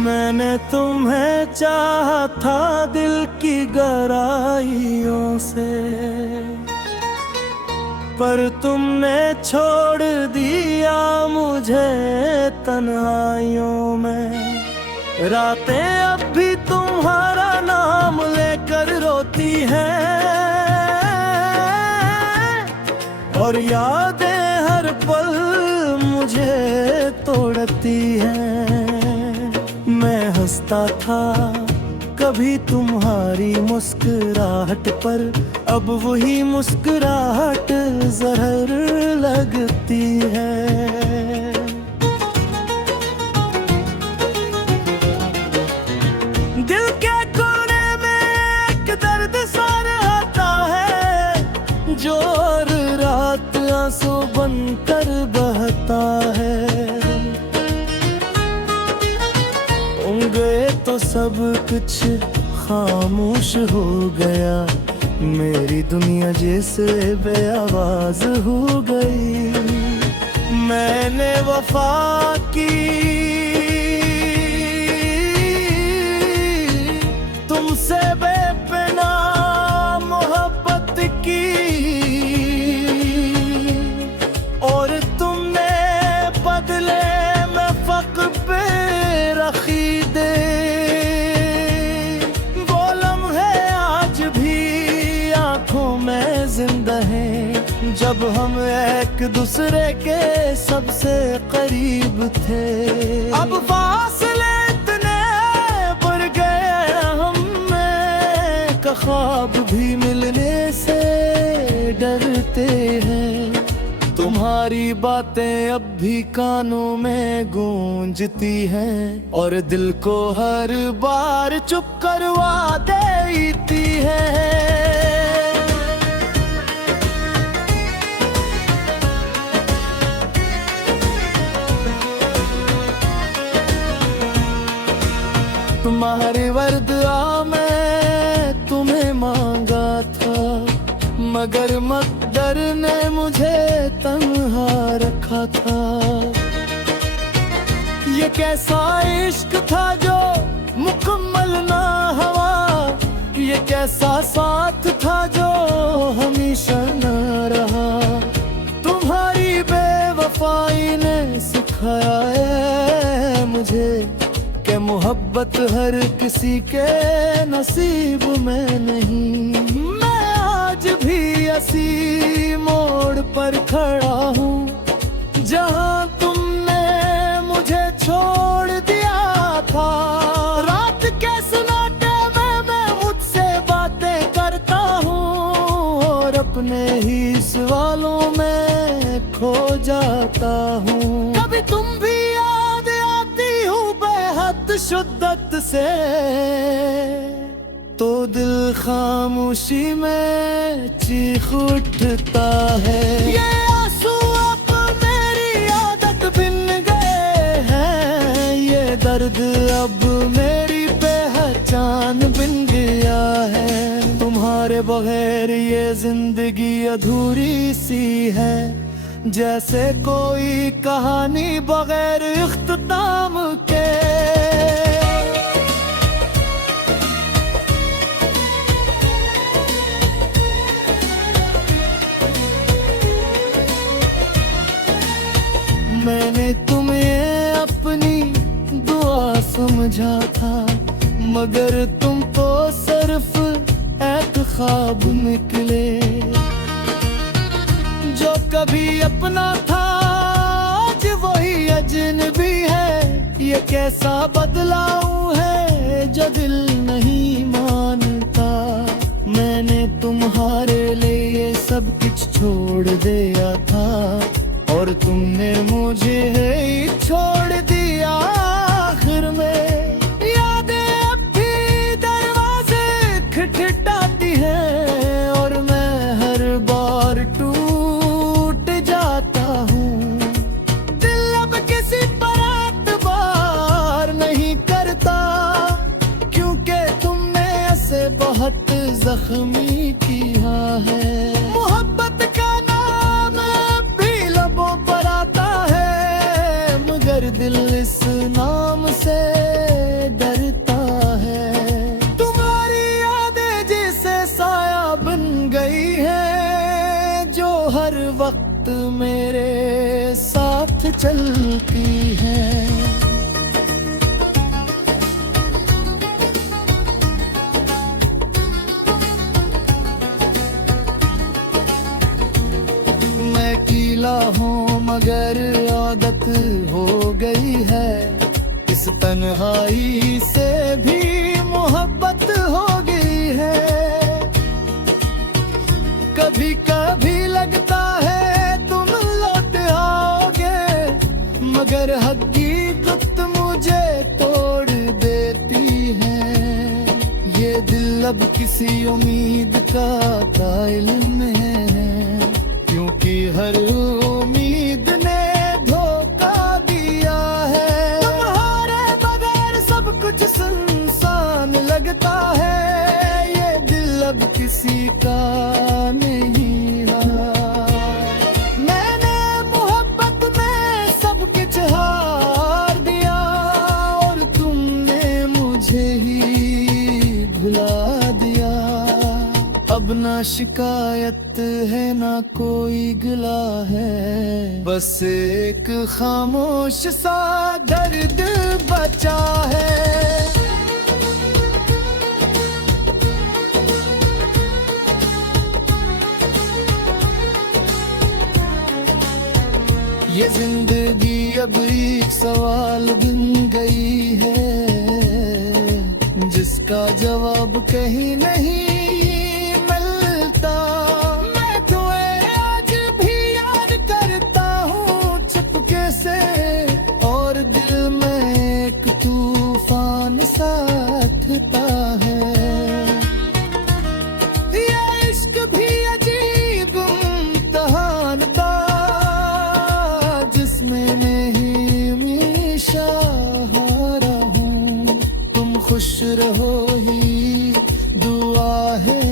मैंने तुम्हें चाहा था दिल की गहराइयों से, पर तुमने छोड़ दिया मुझे तन्हाइयों में। रातें अब भी तुम्हारा नाम लेकर रोती हैं, और यादें हर पल मुझे तोड़ती हैं। मैं हंसता था कभी तुम्हारी मुस्कुराहट पर, अब वही मुस्कुराहट जहर लगती है। दिल के कोने में एक दर्द सा रहता है, जो हर रात आंसू बनकर बहता है। गए तो सब कुछ खामोश हो गया, मेरी दुनिया जैसे बेआवाज हो गई। मैंने वफा की तुमसे बेपना मोहब्बत की, और तुमने बदले में फक पे रखी दे। वो लम्हे आज भी आंखों में जिंदा हैं, जब हम एक दूसरे के सबसे करीब थे। अब फासले इतने बढ़ गए हमें, ख्वाब भी मिलने से डरते हैं। तुम्हारी बातें अब भी कानों में गूंजती हैं, और दिल को हर बार चुप करवा देती है। तुम्हारे वर्दआ में तुम्हें मांगा था, मगर मकदर ने मुझे तन्हा रखा था। ये कैसा इश्क था जो मुकम्मल ना हुआ, ये कैसा साथ था जो हमेशा ना रहा। तुम्हारी बेवफाई ने सिखाया है मुझे कि मोहब्बत हर किसी के नसीब में नहीं। आज भी ऐसी मोड़ पर खड़ा हूँ, जहाँ तुमने मुझे छोड़ दिया था। रात के सन्नाटे में मैं मुझसे बातें करता हूँ, और अपने ही सवालों में खो जाता हूँ। कभी तुम भी याद आती हो बेहद शिद्दत से, तो दिल खामोशी में चीख उठता है। ये आंसू अब मेरी आदत बन गए हैं, ये दर्द अब मेरी पहचान बन गया है। तुम्हारे बगैर ये जिंदगी अधूरी सी है, जैसे कोई कहानी बगैर इख्तिताम के। मैंने तुम्हें अपनी दुआ समझा था, मगर तुम तो सिर्फ एक ख्वाब निकले। जो कभी अपना था आज वही अजनबी है, ये कैसा बदलाव है जो दिल नहीं मानता। मैंने तुम्हारे लिए सब कुछ छोड़ दिया था, और तुमने मुझे ही छोड़ दिया आखिर में। यादें अब भी दरवाजे खटखटाती हैं, और मैं हर बार टूट जाता हूँ। दिल अब किसी पर एतबार नहीं करता, क्योंकि तुमने ऐसे बहुत जख्मी किया है। मोहब्बत का नाम भी लबों पर आता है, मगर दिल इस नाम से रात मेरे साथ चलती है। मैं कीला हूँ मगर आदत हो गई है, इस तन्हाई से भी मोहब्बत हो गई है। कभी कभी लगता है तुम लौट आओगे, मगर हकीकत मुझे तोड़ देती है। ये दिल अब किसी उम्मीद का कायल में है, क्योंकि हर उम्मीद ने धोखा दिया है। तुम्हारे बगैर सब कुछ सुनसान लगता है, ये दिल अब किसी का नहीं रहा। मैंने मोहब्बत में सब कुछ हार दिया, और तुमने मुझे ही भुला दिया। अब ना शिकायत है ना कोई गिला है, बस एक खामोश सा दर्द बचा है। ये जिंदगी अब एक सवाल बन गई है, जिसका जवाब कहीं नहीं मिलता। मैं तुम्हें आज भी याद करता हूँ चुपके से, और दिल में एक तूफान सा उठता है। ये इश्क भी अजीब इम्तिहान था, जिसमें नहीं हमेशा हारा हूँ। तुम खुश रहो ही दुआ है